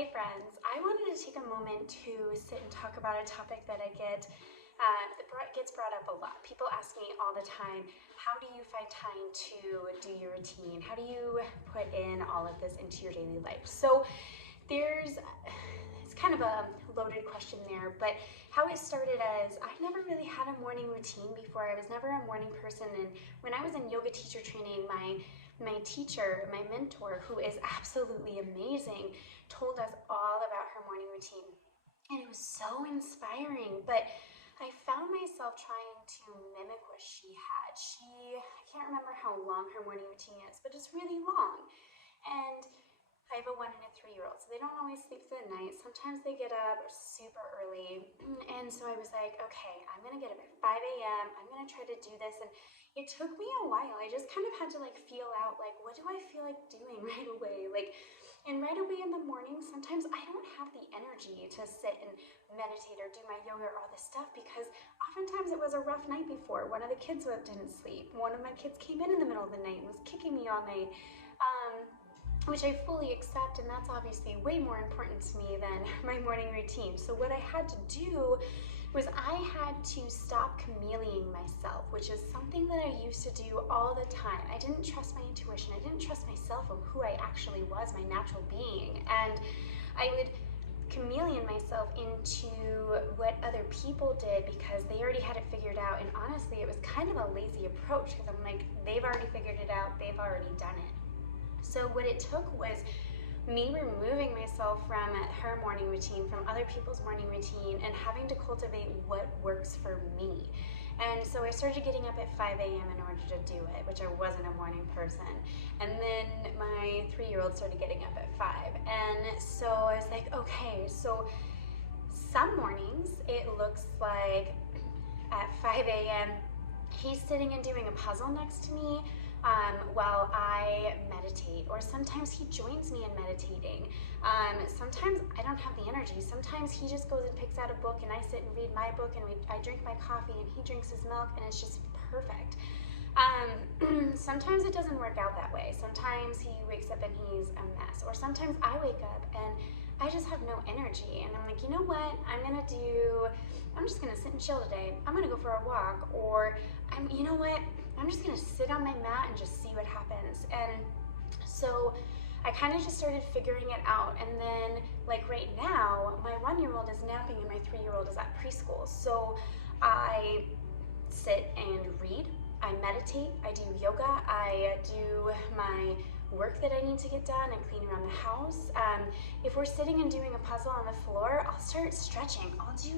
Hi friends, I wanted to take a moment to sit and talk about a topic that gets brought up a lot. People ask me all the time, how do you find time to do your routine? How do you put in all of this into your daily life? So it's kind of a loaded question there, but how it started as I never really had a morning routine before. I was never a morning person, and when I was in yoga teacher training, my teacher, my mentor, who is absolutely amazing, told us all about her morning routine. And it was so inspiring, but I found myself trying to mimic what she had. I can't remember how long her morning routine is, but it's really long. And I have a 1 and a 3-year-old, so they don't always sleep through the night. Sometimes they get up super early. And so I was like, okay, I'm gonna get up at 5 a.m. I'm gonna try to do this. And it took me a while. I just kind of had to feel out, what do I feel like doing right away? And right away in the morning, sometimes I don't have the energy to sit and meditate or do my yoga or all this stuff because oftentimes it was a rough night before. One of the kids didn't sleep. One of my kids came in the middle of the night and was kicking me all night. Which I fully accept, and that's obviously way more important to me than my morning routine. So what I had to do was I had to stop chameleoning myself, which is something that I used to do all the time. I didn't trust my intuition. I didn't trust myself of who I actually was, my natural being. And I would chameleon myself into what other people did because they already had it figured out. And honestly, it was kind of a lazy approach because I'm like, they've already figured it out. They've already done it. So what it took was me removing myself from her morning routine, from other people's morning routine, and having to cultivate what works for me. And so I started getting up at 5 a.m. in order to do it, which I wasn't a morning person. And then my 3-year-old started getting up at 5. And so I was like, okay, so some mornings it looks like at 5 a.m. he's sitting and doing a puzzle next to me while I meditate, or sometimes he joins me in meditating. Sometimes I don't have the energy. Sometimes he just goes and picks out a book and I sit and read my book and I drink my coffee and he drinks his milk and it's just perfect. Sometimes it doesn't work out that way. Sometimes he wakes up and he's a mess, or sometimes I wake up and I just have no energy and I'm like, you know what, I'm just gonna sit and chill today. I'm gonna go for a walk, or you know what, I'm just gonna sit on my mat and just see what happens. And so I kind of just started figuring it out. And then right now, my 1-year-old is napping and my 3-year-old is at preschool. So I sit and read, I meditate, I do yoga, I do my work that I need to get done and clean around the house. If we're sitting and doing a puzzle on the floor, I'll start stretching. I'll do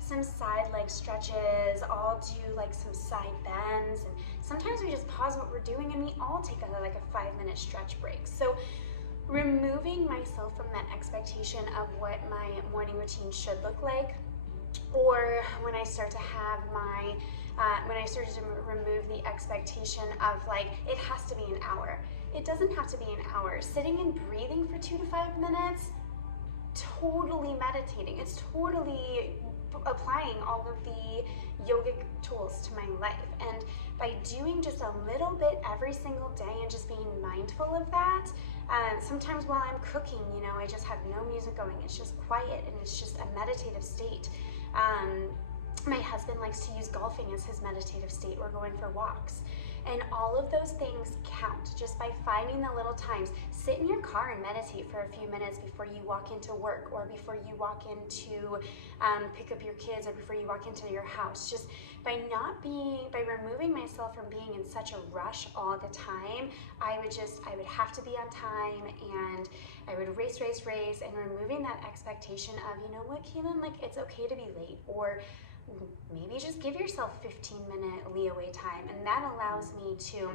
some side leg stretches, I'll do some side bends, and sometimes we just pause what we're doing and we all take a 5-minute stretch break. So removing myself from that expectation of what my morning routine should look like, or when I start to have when I started to remove the expectation of it has to be an hour. It doesn't have to be an hour. Sitting and breathing for 2 to 5 minutes, totally meditating. It's totally applying all of the yogic tools to my life. And by doing just a little bit every single day and just being mindful of that, sometimes while I'm cooking, I just have no music going. It's just quiet and it's just a meditative state. My husband likes to use golfing as his meditative state, or going for walks. And all of those things count just by finding the little times. Sit in your car and meditate for a few minutes before you walk into work, or before you walk into pick up your kids, or before you walk into your house. Just by removing myself from being in such a rush all the time, I would have to be on time and I would race, and removing that expectation of, you know what, Kaylin, it's okay to be late, or maybe just give yourself 15-minute leeway time, and that allows me to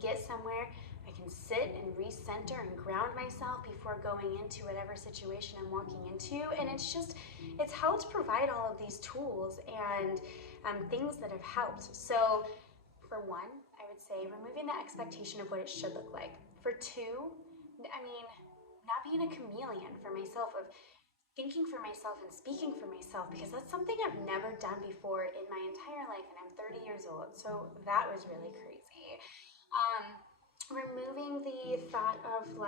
get somewhere. I can sit and recenter and ground myself before going into whatever situation I'm walking into, and it's helped provide all of these tools and things that have helped. So for one, I would say removing the expectation of what it should look like. For two, not being a chameleon for myself, of thinking for myself and speaking for myself, because that's something I've never done before in my entire life, and I'm 30 years old, so that was really crazy. Removing the thought of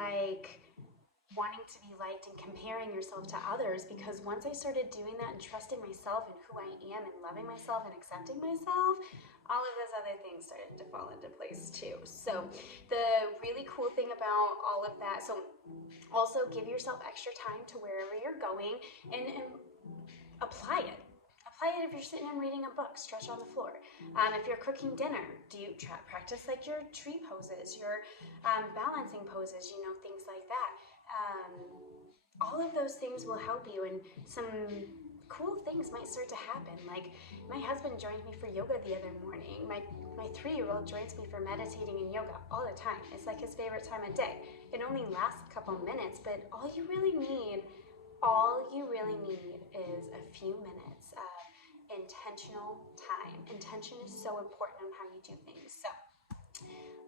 wanting to be liked and comparing yourself to others, because once I started doing that and trusting myself and who I am and loving myself and accepting myself, all of those other things started to fall into place too. So the really cool thing about all of that, so also give yourself extra time to wherever you're going, and apply it. Apply it if you're sitting and reading a book, stretch on the floor. If you're cooking dinner, practice like your tree poses, your balancing poses, things like that. Um, all of those things will help you, and some cool things might start to happen. Like my husband joined me for yoga the other morning. My 3-year-old joins me for meditating and yoga all the time. It's like his favorite time of day. It only lasts a couple minutes, but all you really need is a few minutes of intentional time. Intention is so important on how you do things. So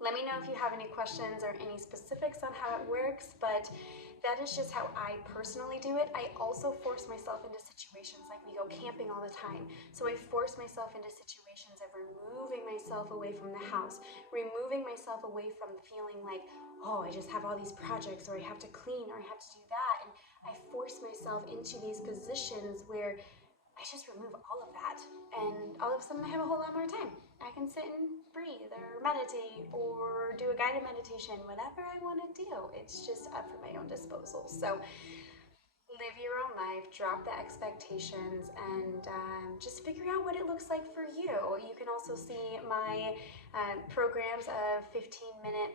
let me know if you have any questions or any specifics on how it works, but that is just how I personally do it. I also force myself into situations, like we go camping all the time. So I force myself into situations of removing myself away from the house, removing myself away from feeling like, oh, I just have all these projects, or I have to clean, or I have to do that. And I force myself into these positions where I just remove all of that, and all of a sudden I have a whole lot more time. I can sit and breathe or meditate or do a guided meditation, whatever I want to do. It's just up for my own disposal. So live your own life, drop the expectations, and just figure out what it looks like for you. You can also see my programs of 15-minute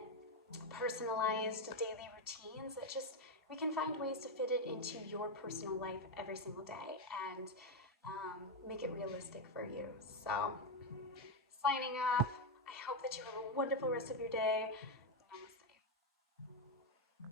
personalized daily routines that just we can find ways to fit it into your personal life every single day, and make it realistic for you. So, signing off. I hope that you have a wonderful rest of your day.